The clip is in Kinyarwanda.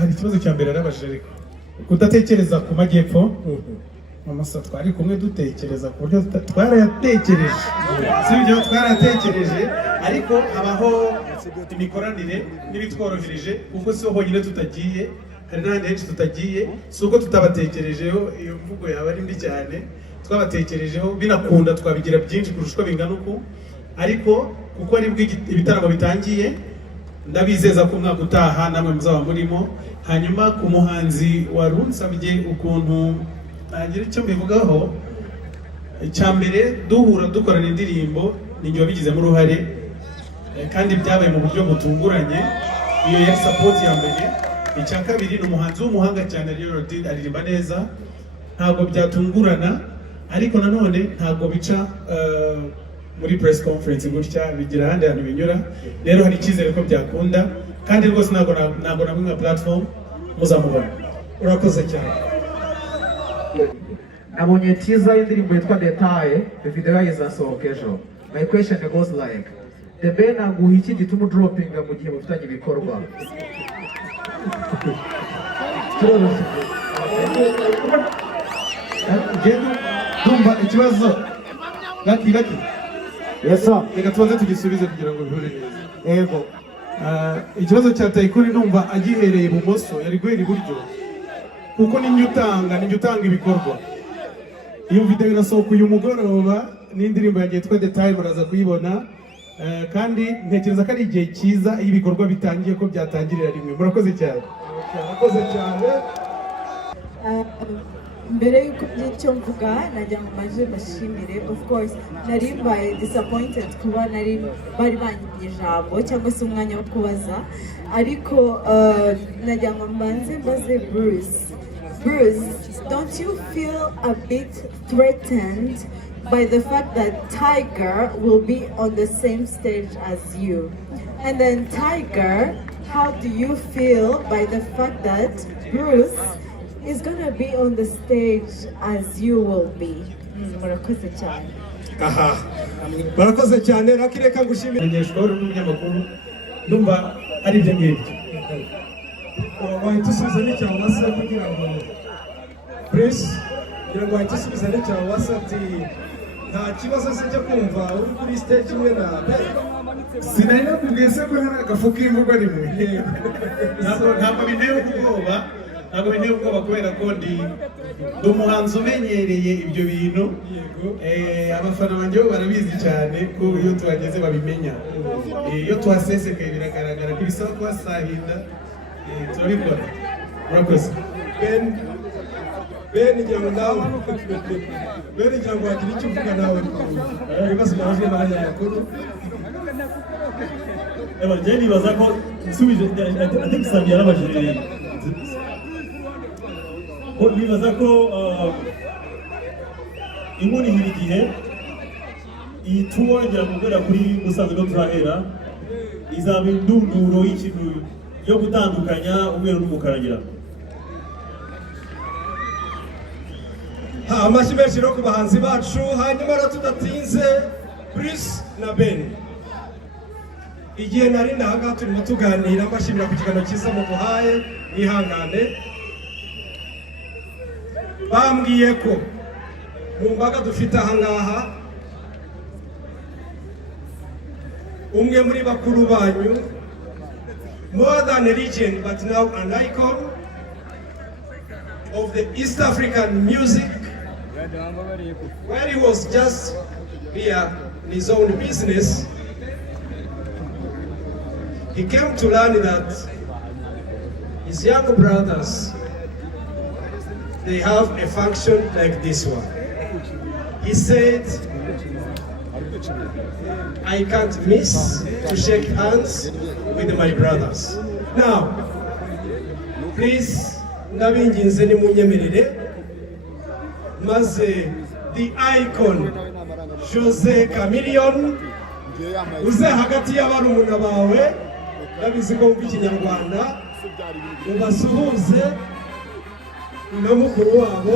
hari ikibazo cya mbere arabajije ariko kudatekereza ku majyepfo Mama twari kumwe dutekereza ku buryo twarayatekereje si ibyo twaratekereje ariko habaho imikoranire n'ibitworohereje kuko si ho honyine tutagiye hari n'ahandi henshi tutagiye si uko tutabatekerejeho iyo mvugo yaba ari mbi cyane twabatekerejeho binakunda twabigira byinshi kurusha uko bingana uku ariko kuko ari ibitaramo bitangiye ndabizeza ko umwaka utaha namwe muzaba murimo hanyuma ku muhanzi warunsabye ukuntu agira icyo mbivugaho icyambere duhura dukorana indirimbo ninjye wabigizemo uruhare kandi byabaye mu buryo butunguranye iyo yari support ya mbere icya kabiri ni umuhanzi w'umuhanga cyane aririmba neza ntabwo byatungurana ariko nanone ntabwo bica muri press conference gutya bigira ahandi hantu binyura rero hari icyizere ko byakunda kandi rwose ntabwo namwe nka platform muzamubona urakoze cyane nabonye teaser y'indirimbo yitwa Detail video izasohoka ejo my question goes like the Ben aguha iki gituma dropping mu gihe mufitanye ibikorwa Dumba ikibazo gaki yesa reka tubanze tugisubize kugira ngo bihure neza yego ikibazo cya Taikuri numva agihereye ibumoso yari guhera iburyo kuko ninjye utanga ibikorwa iyo video irasohoka uyu mugoroba n'indirimbo yanjye yitwa Detail muraza kuyibona kandi ntekereza ko ari igihe cyiza iyo ibikorwa bitangiye ko byatangirira rimwe murakoze cyane mbere yuko by'icyo mvuga najya ngo maje bashimire of course nari mbaye disappointed kuba bari banyimye ijambo cyangwa se umwanya wo kubaza ariko najya ngo mbanze mbaze Bruce, don't you feel a bit threatened by the fact that Tiger will be on the same stage as you? And then Tiger, how do you feel by the fact that Bruce is gonna be on the stage as you will be? Murakoze cyane. Aha. Murakoze cyane rakireka ngushimira. Ngeshwa n'umunyamakuru ndumva ari byo ngibyo. Wahitusubiza n'icyaha wasa kugira ngo Bruce kugira ngo wahitusubiza n'icyaha wasa ati nta kibazo se cyo kumva uri kuri stage imwe na Ben sinari nakubwiye se ko hari agafu k'imvugo rimwe ntabwo binteye ubwoba kubera ko ndi umuhanzi umenyereye ibyo bintu abafana banjye bo barabizi cyane ko iyo tuhageze babimenya iyo tuhasesekaye biragaragara ko bisaba kuhasahinda turabikora murakoze Ben igira ngo nawe Ben igira ngo wagira icyo uvuga nawe ibibazo byaje n'abanyamakuru njye nibaza ko nsubije ategusangiye yarabajije nibaza ko inkuru ihira igihe iyi tuwo ngira kubera kuri Musanze no turahera izaba indunduro y'ikintu yo gutandukanya umweru n'umukara ngira amashyi menshi no ku bahanzi bacu hanyuma rero tudatinze Bruce na Ben igihe nari nahaga turimo tuganira mbashimira ku kiganiro cyiza muduhaye mwihangane bambwiye ko mu mbaga dufite ahangaha umwe muri bakuru banyu more than a legend but now an icon of the East African music where he was just here in his own business. He came to learn that his young brothers, they have a function like this one. He said, I can't miss to shake hands with my brothers. Now, please, ndabinginze nimunyemerere maze the icon Jose Chameleone uze hagati y'abarumuna bawe ndabizi ko mvuga Ikinyarwanda ubasuhuze na mukuru wabo.